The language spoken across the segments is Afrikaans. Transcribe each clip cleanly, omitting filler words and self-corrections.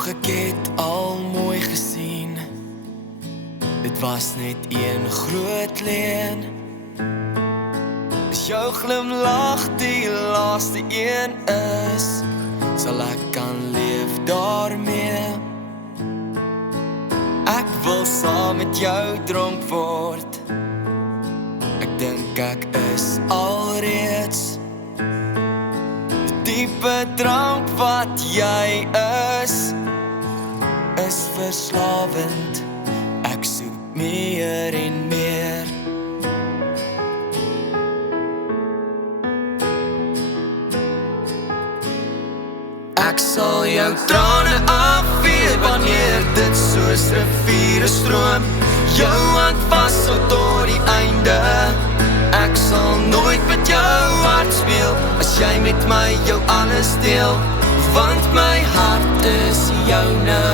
Doch ek het al mooi gesien. Dit was net een groot leen. As jou glimlach die laaste een is, sal ek kan leef daarmee. Ek wil saam met jou dronk word. Ek dink ek is alreeds die diepe drank wat jy is verslawend. Ek soek meer en meer. Ek sal jou trane afvee wanneer dit soos riviere stroom. Jou hand vashou tot die einde. Ek sal nooit met jou hart speel as jy met my jou alles deel, want my hart is joune.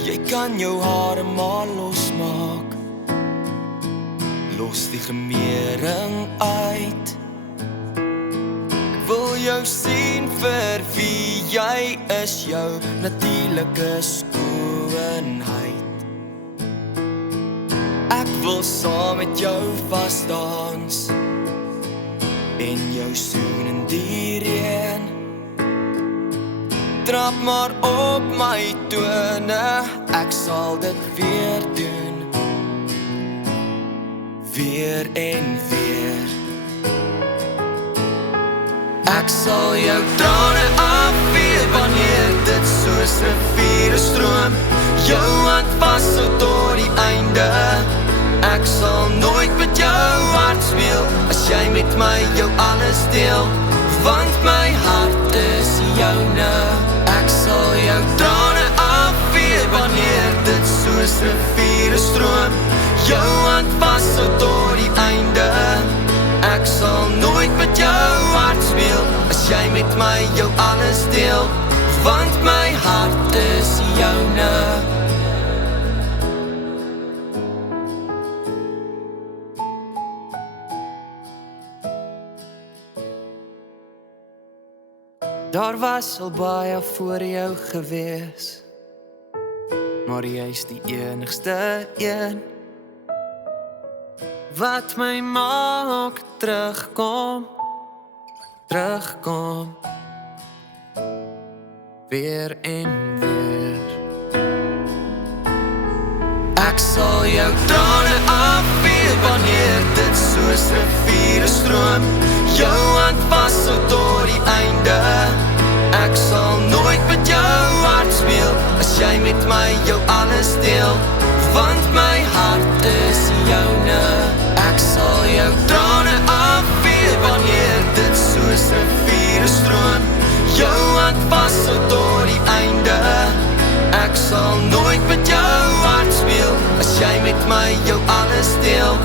Jy kan jou hare maar losmaak, los die gemering uit. Ek wil jou sien vir wie jy is, jou natuurlike skoonheid. Ek wil saam met jou vasdans en jou soen in die reën. Trap maar op my tone, ek sal dit weer doen, weer en weer. Ek sal jou trane afvee wanneer dit soos riviere stroom. Jou hand vashou tot die einde. Ek sal nooit met jou hart speel as jy met my jou alles deel, want my hart is joune. Ek sal jou trane afvee wanneer dit soos riviere stroom. Jou hand vashou tot die einde. Ek sal nooit met jou hart speel as jy met my jou alles deel, want my hart is joune. Daar was al baie voor jou gewees, maar jy is die enigste een wat my maak terugkom, weer en weer. Ek sal jou trane afvee wanneer dit soos riviere stroom. Jou hand vashou tot die einde. Ek sal nooit met jou hart speel as jy met my jou alles deel, want my hart is joune. Ek sal jou trane afvee wanneer dit soos riviere stroom. Jou hand vashou tot die einde. Ek sal nooit met jou hart speel as jy met my jou alles deel,